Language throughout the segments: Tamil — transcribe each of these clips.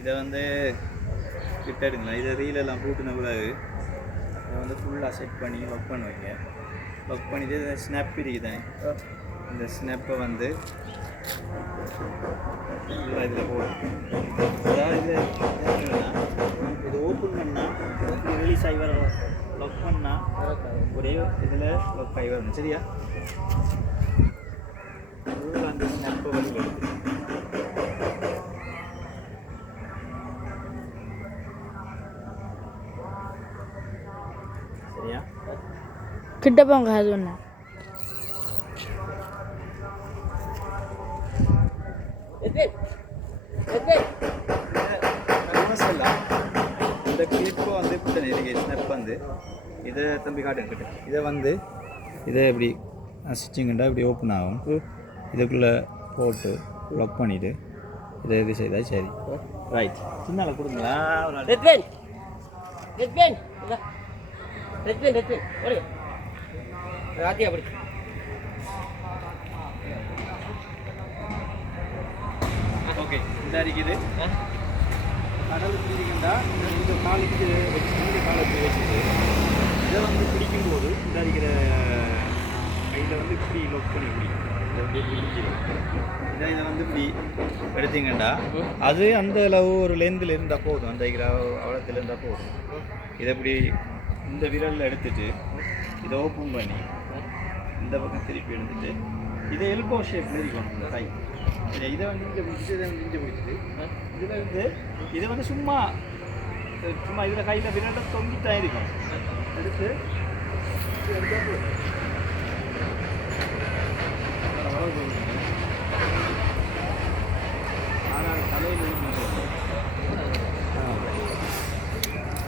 இதை வந்து கிட்ட எடுங்களேன். இதை ரீலெல்லாம் கூட்டின பிறகு இதை வந்து ஃபுல்லாக செட் பண்ணி ஒர்க் பண்ணுவீங்க. ஒர்க் பண்ணிவிட்டு இதை ஸ்னாப் இருக்குதானே, இந்த ஸ்னாப்பை வந்து இதில் போடும். அதாவது இது ஓப்பன் பண்ணால் ரிலீஸ் ஆகி வரணும், லாக் பண்ணால் ஒரே இதில் லாக் ஆகி வரணும். சரியா? அந்த ஸ்னாப்பை வந்து வருது. சரியா? கிட்ட போங்க. அது ஒன்று இந்த கிளிப்பு வந்து இருக்கு. ஸ்னாப் வந்து இதை தம்பி காட்டுங்கிட்ட இதை வந்து இதை எப்படி ஸ்டிச்சிங்கண்டா இப்படி ஓப்பன் ஆகும். இதுக்குள்ளே போட்டு லாக் பண்ணிவிட்டு இதை இது செய்தால் சரி. ரைட். சின்னால கொடுங்களா? ஓகே, இந்த அடிக்குது கடல் பிடிக்குண்டா இந்த காலுக்கு இந்த காலத்துக்கு வச்சுட்டு இதை வந்து பிடிக்கும்போது இந்த அடிக்கிற கையில் வந்து இப்படி லொக் பண்ணி பிடிக்கும். இதை வந்து இப்படி எடுத்தீங்கண்டா அது அந்த அளவு ஒரு லென்த்தில் இருந்தால் போதும், அந்த அவ்வளோத்தில் இருந்தால் போதும். இதை இப்படி இந்த விரலில் எடுத்துட்டு இதை ஓப்பன் பண்ணி இந்த பக்கம் திருப்பி எடுத்துட்டு இதை எல்போ ஷேப்பில் இருக்கணும் இந்த கை. இதை வந்து இங்கே பிடிச்சிட்டு இதில் இருந்து இதை வந்து சும்மா இதில் கையில் விரட்ட தொங்கித்தான் இருக்கும். எடுத்து ஆனால் தலையில்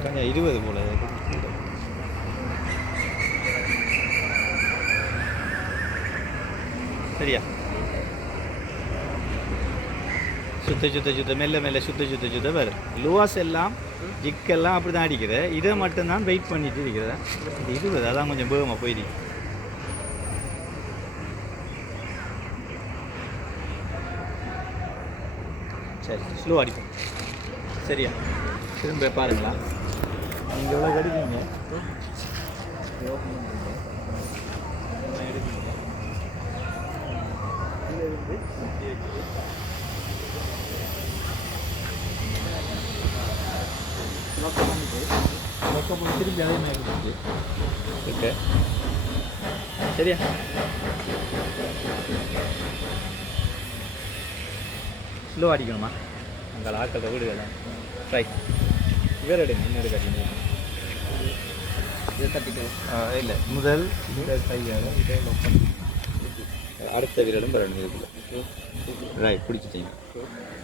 கொஞ்சம் 20 போல. சரியா? சுத்த மெல்ல சுத்த வேறு லூவாஸ் எல்லாம் ஜிக்கெல்லாம் அப்படி தான் அடிக்கிற. இதை மட்டும்தான் வெயிட் பண்ணிட்டு இருக்கிற. இந்த 20 அதான் கொஞ்சம் வேகமாக போயிடுச்சு. சரி, ஸ்லோ அடிக்கும். சரியா? திரும்ப பாருங்களா, நீங்கள் எவ்வளோ அடிப்பீங்க எடுப்பீங்க. இதிலிருந்து லொக்கம் திருப்பி அதே மாதிரி இருக்குது. ஓகே, சரியா? ஸ்லோ அடிக்கணுமா? அங்கே ஆக்கள் வீடு தான். ரைட். வேறு எடுங்க, இன்னொரு கட்டிங்க. இதை தட்டிக்கணும் இல்லை, முதல் இந்த கையால் இதை லொக்கம் அடுத்த விரலும் வரணும் இதுக்குள்ள. ரைட், பிடிச்சிட்டிங்க.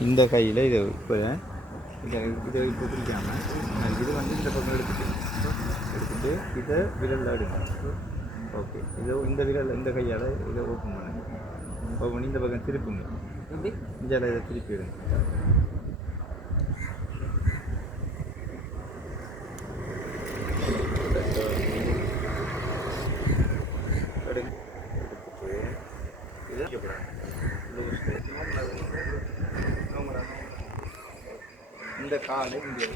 இந்த கையில் இதை இப்போ இதை இப்போ பிடிக்காமல் இது வந்து இந்த பக்கம் எடுத்துட்டு இதை விரலில் எடுக்கணும். ஓகே, இதை இந்த விரல் இந்த கையால் இதை ஓப்பன் பண்ணுங்க. ஓப்பன் பண்ணி இந்த பக்கம் திருப்புங்க. இந்தியாவில் இதை திருப்பி விடுங்க. இந்த காலை இங்கே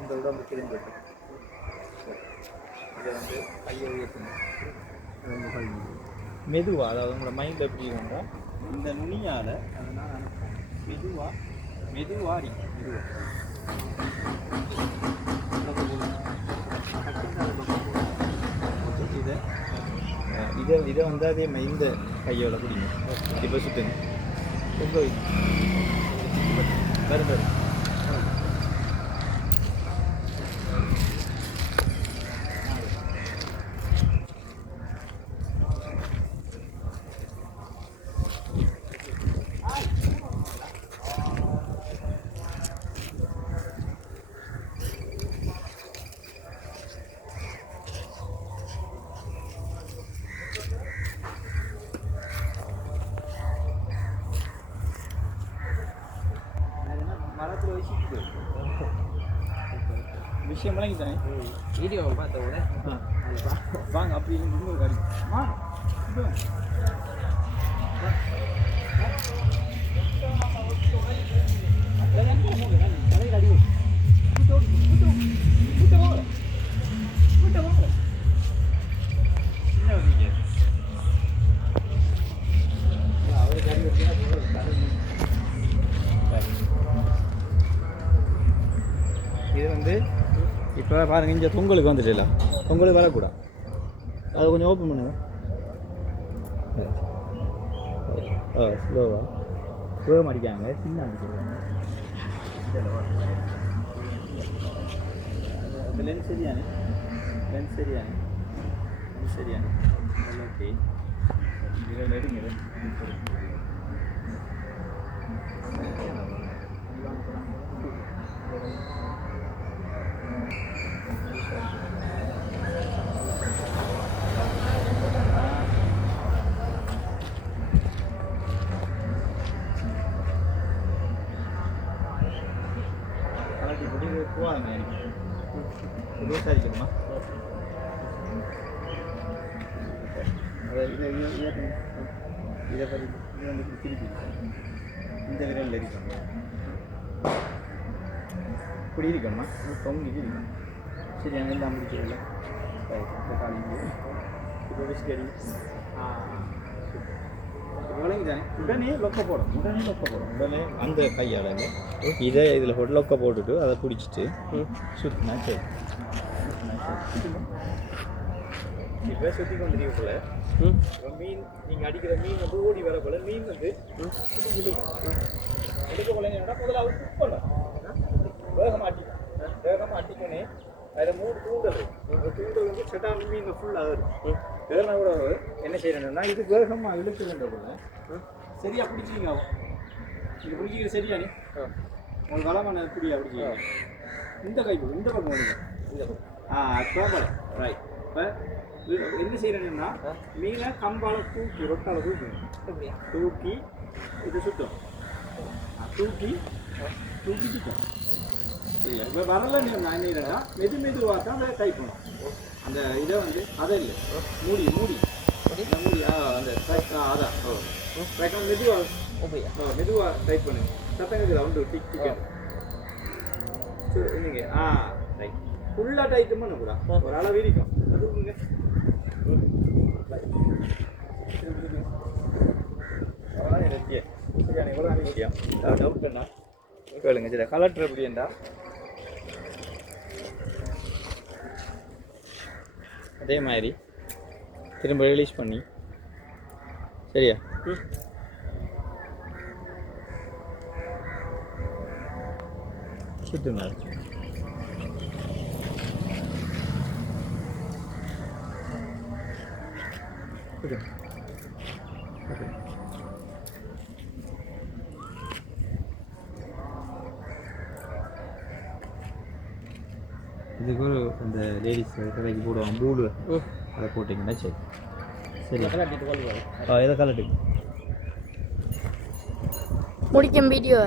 இந்த உடம்பு திரும்பி இதை வந்து கையை உயர்த்தணும் மெதுவாக. அதாவது உங்களோட மைண்டில் எப்படி இருந்தால் இந்த நுனியால் அதனால் மெதுவாக அடிக்கும். இதை வந்து அதே இந்த கையோட பிடிங்க. இப்போ சுற்றுங்க. ரொம்ப வரும் மரத்தில் வச்சுட்டு விஷயமெல்லாம் இங்கே தானே வீடியோ பார்த்த கூட வாங்க. அப்படி இன்னொரு காடி வாங்க. இப்போ பாருங்கள் இங்கே பொங்கலுக்கு வந்துட்டுல பொங்கலுக்கு வரக்கூடாது அதை கொஞ்சம் ஓப்பன் பண்ணுங்க ஸ்லோவாக அடிக்காங்க சின்ன அடிக்கிறாங்க லென்ஸ் சரியானே லென்ஸ் சரியானே லென்ஸ் சரியானே ஓகே இதில் எடுங்க போவாங்க விசாரிக்கணுமா அதை இதை பற்றி இது வந்து திருப்பி இந்த விரலில் இருக்கணும் இப்படி இருக்கணுமா தொங்கி இருக்கணும் சரி அங்கே எல்லாம் முடிச்சிடல இப்போ விஸ்கரி விளங்கிதானே உடனே லொக்க போடும் உடனே அந்த கையால் இதை இதில் போட்டு லொக்க போட்டுட்டு அதை பிடிச்சிட்டு சுற்றினா சரி இப்போ சுற்றி கொண்டிருக்கக்குள்ள மீன் நீங்கள் அடிக்கிற மீன் வந்து ஓடி வரக்குள்ள மீன் வந்து எடுக்க போலங்கன்னா முதல்ல அவர் குக் பண்ண வேகமாக அட்டிக்கோனே அதில் 3 தூண்டல் தூண்டல் வந்து செட்டான மீன் ஃபுல்லாக வரும் வேகமாக கூட என்ன செய்யணும்னா இது வேகமாக இழுக்குதுன்றக்குள்ள சரியா பிடிச்சிங்க ஆகும் இது பிடிச்சிக்கிற சரியானே உங்களுக்கு வளமான பிடியா பிடிச்சிங்க இந்த கைப்பு இந்த பக்கம் வருங்க இந்த பக்கம் ப்ராப்பர் ரைட் இப்போ என்ன செய்யணும்னா மீனை கம்பால தூக்கி ரொட்டால தூக்கி இது சுத்தம் தூக்கி சுத்தம் இல்லை இப்போ வரலன்னு நான் என்ன இல்லைன்னா மெதுவாக தான் அதை டைப் பண்ணும் அந்த இதை வந்து அதை இல்லை மூடி அந்த அதான் மெதுவாக டைப் பண்ணுங்க சத்தங்கத்தில் வந்து டிக் டிக்கெட் இல்லைங்க ரைட் ஃபுல்லாக டைப் பண்ணக்கூடா ஒரு அளவு இருக்கும் அதுக்குங்க டவுட் என்ன கேளுங்க சரி கலெக்டர் எப்படின்னா அதே மாதிரி திரும்ப ரிலீஸ் பண்ணி சரியா சுற்றுங்க இதுக்கு ஒரு அந்த லேடிஸ் கடைக்கு போடுவாங்க பூடு அதை போட்டிங்கன்னா சரி சரி இதை கலட்டு முடிக்கும் வீடியோ